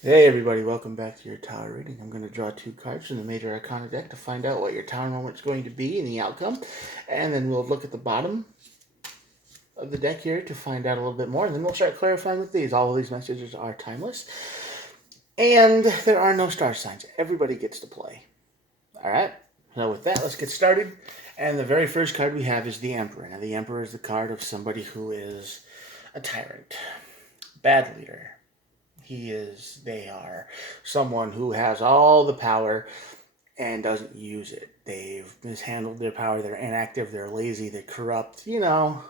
Hey everybody, welcome back to your tower reading. I'm going to draw two cards from the Major Arcana deck to find out what your tower moment is going to be and the outcome. And then we'll look at the bottom of the deck here to find out a little bit more. And then we'll start clarifying with these. All of these messages are timeless. And there are no star signs. Everybody gets to play. Alright, so with that, let's get started. And the very first card we have is the Emperor. Now the Emperor is the card of somebody who is a tyrant, bad leader. They are someone who has all the power and doesn't use it. They've mishandled their power. They're inactive. They're lazy. They're corrupt. Bad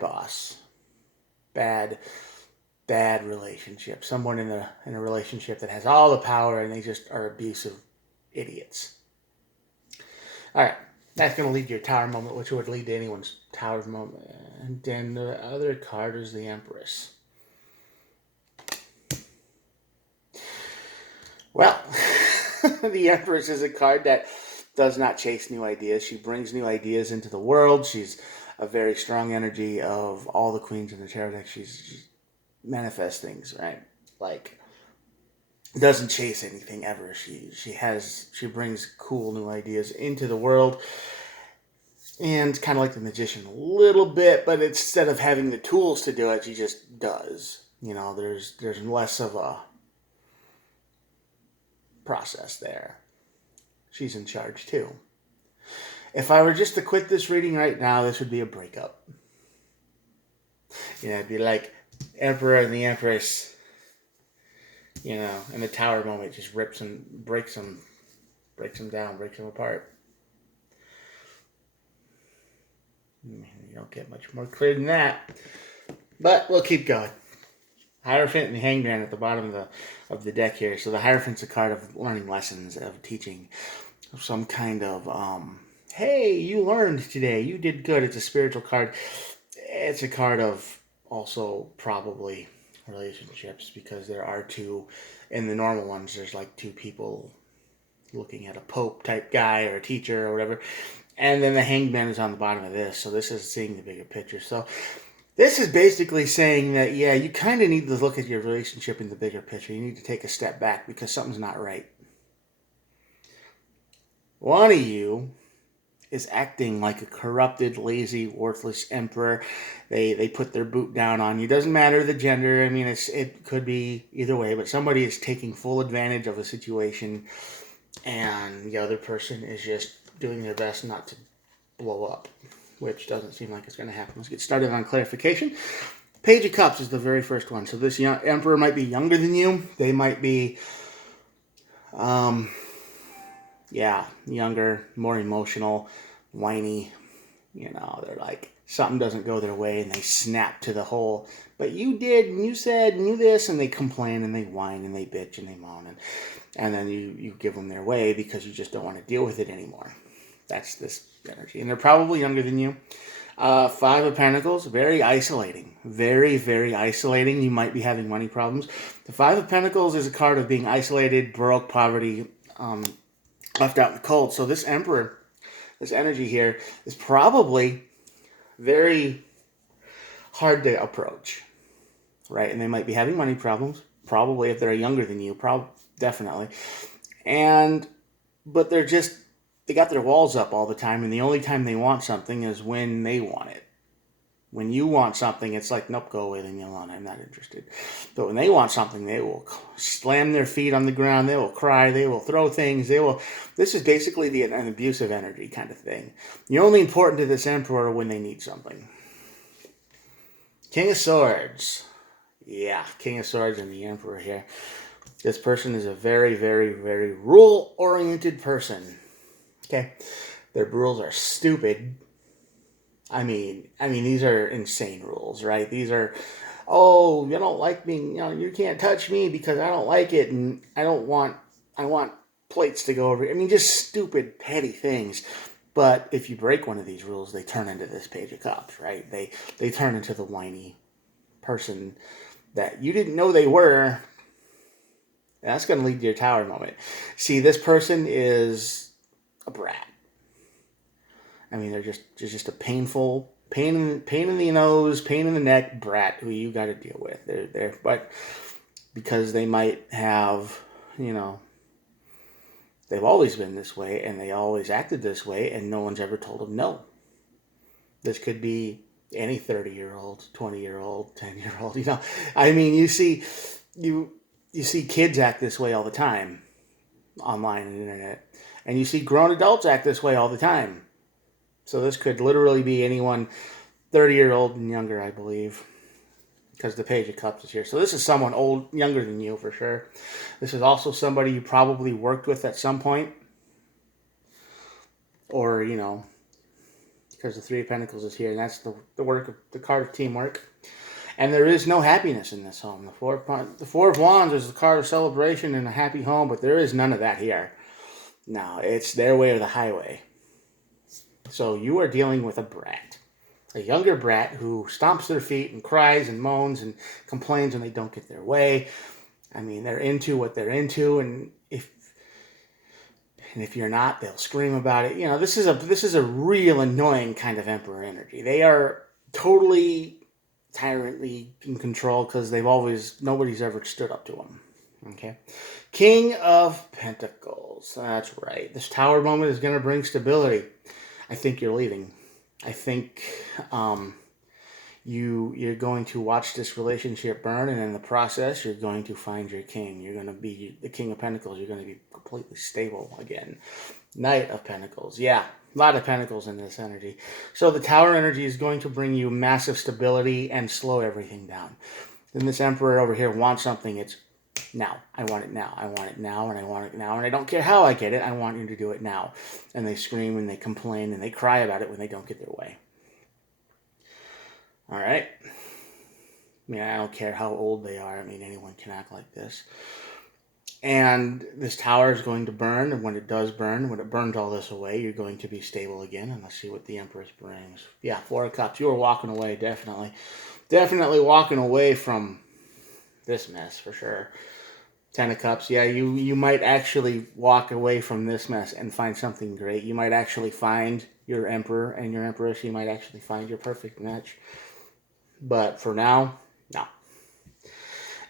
boss. Bad, bad relationship. Someone in a relationship that has all the power and they just are abusive idiots. All right. That's going to lead to your tower moment, which would lead to anyone's tower moment. And then the other card is the Empress. Well, the Empress is a card that does not chase new ideas. She brings new ideas into the world. She's a very strong energy of all the queens in the tarot deck. She manifests things, right? Like, doesn't chase anything ever. She brings cool new ideas into the world. And kind of like the magician a little bit, but instead of having the tools to do it, she just does. There's less of a process there. She's in charge too. If I were just to quit this reading right now, this would be a breakup. It'd be like Emperor and the Empress, and the tower moment just rips and breaks them down, breaks them apart. You don't get much more clear than that. But we'll keep going. Hierophant and the Hanged Man at the bottom of the deck here. So the Hierophant's a card of learning lessons, of teaching, of some kind of hey, you learned today, you did good. It's a spiritual card. It's a card of also probably relationships, because there are two. In the normal ones, there's like two people looking at a pope type guy or a teacher or whatever. And then the Hanged Man is on the bottom of this. So this is seeing the bigger picture. So this is basically saying that, yeah, you kind of need to look at your relationship in the bigger picture. You need to take a step back because something's not right. One of you is acting like a corrupted, lazy, worthless emperor. They put their boot down on you. Doesn't matter the gender. I mean, it could be either way, but somebody is taking full advantage of a situation, and the other person is just doing their best not to blow up, which doesn't seem like it's going to happen. Let's get started on clarification. Page of Cups is the very first one. So this emperor might be younger than you. They might be, younger, more emotional, whiny. They're like, something doesn't go their way and they snap to the whole, but you did, and you said, and you this, and they complain and they whine and they bitch and they moan. And then you give them their way because you just don't want to deal with it anymore. That's this energy. And they're probably younger than you. Five of Pentacles, very isolating. Very, very isolating. You might be having money problems. The Five of Pentacles is a card of being isolated, broke, poverty, left out in the cold. So this Emperor, this energy here, is probably very hard to approach, right? And they might be having money problems, probably if they're younger than you, definitely. But they got their walls up all the time, and the only time they want something is when they want it. When you want something, it's like, nope, go away, leave me alone, I'm not interested. But when they want something, they will slam their feet on the ground, they will cry, they will throw things, this is basically an abusive energy kind of thing. You're only important to this Emperor when they need something. King of Swords. Yeah, King of Swords and the Emperor here. This person is a very, very, very rule-oriented person. Okay, their rules are stupid. I mean, these are insane rules, right? These are, oh, you don't like me, you can't touch me because I don't like it, and I want plates to go over. I mean, just stupid, petty things. But if you break one of these rules, they turn into this Page of Cups, right? They turn into the whiny person that you didn't know they were. That's going to lead to your tower moment. See, this person is a brat. I mean, they're just a painful, pain in the nose, pain in the neck brat who you got to deal with. But because they might have, they've always been this way and they always acted this way and no one's ever told them no. This could be any 30-year-old, 20-year-old, 10-year-old, I mean, you see kids act this way all the time online and internet. And you see grown adults act this way all the time. So this could literally be anyone 30-year-old and younger, I believe, because the Page of Cups is here. So this is someone younger than you for sure. This is also somebody you probably worked with at some point. Or, because the Three of Pentacles is here, and that's the work of the card of teamwork. And there is no happiness in this home. The Four of Wands is the card of celebration and a happy home, but there is none of that here. No, it's their way or the highway. So you are dealing with a brat. A younger brat who stomps their feet and cries and moans and complains when they don't get their way. I mean, they're into what they're into, and if you're not, they'll scream about it. This is a real annoying kind of Emperor energy. They are totally tyrantly in control because nobody's ever stood up to them. Okay. King of Pentacles. That's right. This Tower moment is going to bring stability. I think you're leaving. I think you're going to watch this relationship burn, and in the process, you're going to find your king. You're going to be the King of Pentacles. You're going to be completely stable again. Knight of Pentacles. Yeah, a lot of Pentacles in this energy. So the Tower energy is going to bring you massive stability and slow everything down. Then this Emperor over here wants something. It's now. I want it now. I want it now, and I want it now, and I don't care how I get it. I want you to do it now. And they scream and they complain and they cry about it when they don't get their way. All right. I mean, I don't care how old they are. I mean, anyone can act like this. And this tower is going to burn, and when it does burn, when it burns all this away, you're going to be stable again. And let's see what the Empress brings. Yeah, Four of Cups. You are walking away, definitely. Definitely walking away from this mess, for sure. Ten of Cups. Yeah, you might actually walk away from this mess and find something great. You might actually find your Emperor and your Empress. You might actually find your perfect match. But for now, no.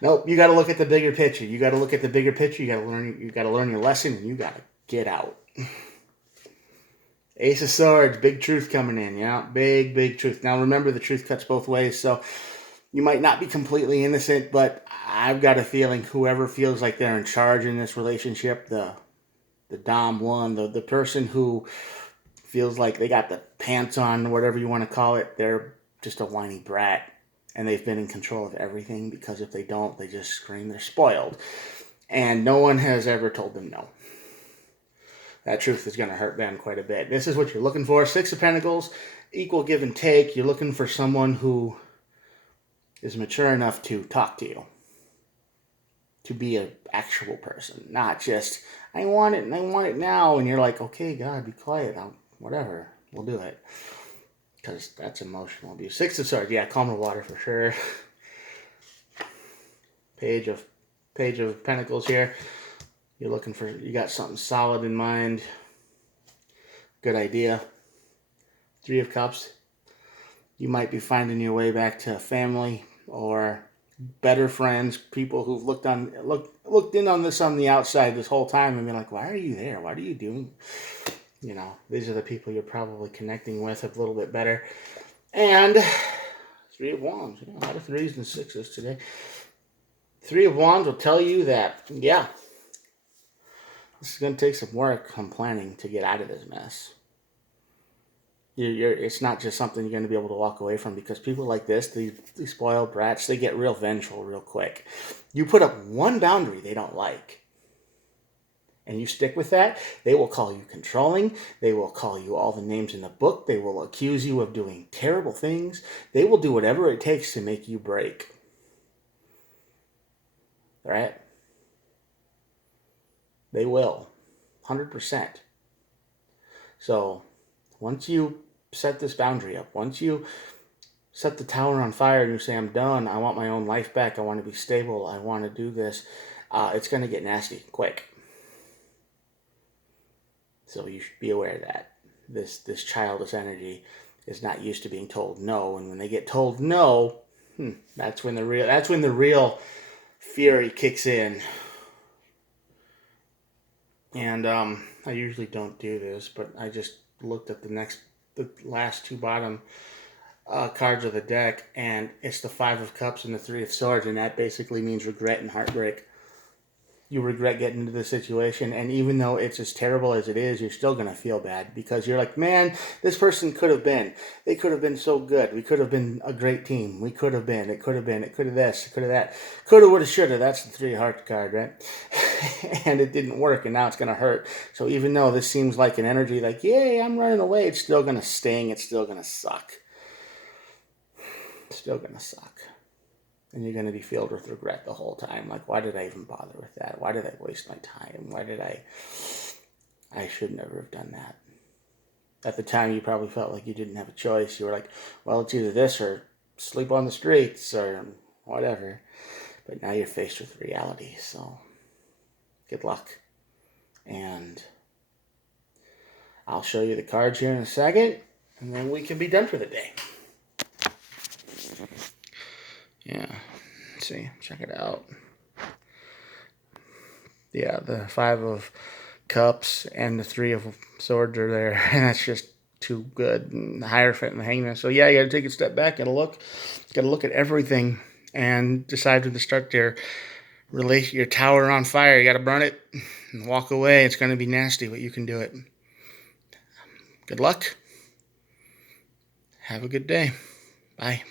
Nope, you got to look at the bigger picture. You got to look at the bigger picture. You got to learn your lesson, and you got to get out. Ace of Swords, big truth coming in, yeah? Big truth. Now remember, the truth cuts both ways, so you might not be completely innocent, but I've got a feeling whoever feels like they're in charge in this relationship, the Dom one, the person who feels like they got the pants on, whatever you want to call it, they're just a whiny brat, and they've been in control of everything, because if they don't, they just scream. They're spoiled, and no one has ever told them no. That truth is going to hurt them quite a bit. This is what you're looking for. Six of Pentacles, equal give and take. You're looking for someone who is mature enough to talk to you, to be an actual person, not just, I want it and I want it now, and you're like, okay, God, be quiet, whatever, we'll do it. Because that's emotional abuse. Six of Swords, yeah, calm the water for sure. Page of Pentacles here. You're looking for, you got something solid in mind. Good idea. Three of Cups. You might be finding your way back to family or better friends, people who've looked in on this on the outside this whole time and been like, why are you there? What are you doing? These are the people you're probably connecting with a little bit better. And Three of Wands. A lot of threes and sixes today. Three of Wands will tell you that, yeah, this is going to take some work on planning to get out of this mess. It's not just something you're going to be able to walk away from, because people like this, these spoiled brats, they get real vengeful real quick. You put up one boundary they don't like, and you stick with that, they will call you controlling. They will call you all the names in the book. They will accuse you of doing terrible things. They will do whatever it takes to make you break. All right? They will. 100%. So, once you set this boundary up, once you set the tower on fire and you say, I'm done, I want my own life back, I want to be stable, I want to do this, it's going to get nasty quick. So you should be aware of that. This childish energy is not used to being told no, and when they get told no, that's when the real fury kicks in. And I usually don't do this, but I just looked at the last two bottom cards of the deck, and it's the Five of Cups and the Three of Swords, and that basically means regret and heartbreak. You regret getting into the situation, and even though it's as terrible as it is, you're still going to feel bad because you're like, man, this person could have been. They could have been so good. We could have been a great team. We could have been. It could have been. It could have this. It could have that. Coulda, woulda, shoulda. That's the Three of Hearts card, right? And it didn't work, and now it's going to hurt. So even though this seems like an energy like, yay, I'm running away, it's still going to sting. It's still going to suck. It's still going to suck. And you're going to be filled with regret the whole time. Like, why did I even bother with that? Why did I waste my time? Why did I should never have done that. At the time, you probably felt like you didn't have a choice. You were like, well, it's either this or sleep on the streets or whatever. But now you're faced with reality. So good luck. And I'll show you the cards here in a second. And then we can be done for the day. Yeah, let's see, check it out. Yeah, the Five of Cups and the Three of Swords are there, and that's just too good. And the Hierophant and the Hangman. So yeah, you got to take a step back and look. Got to look at everything and decide when to start your tower on fire. You got to burn it and walk away. It's going to be nasty, but you can do it. Good luck. Have a good day. Bye.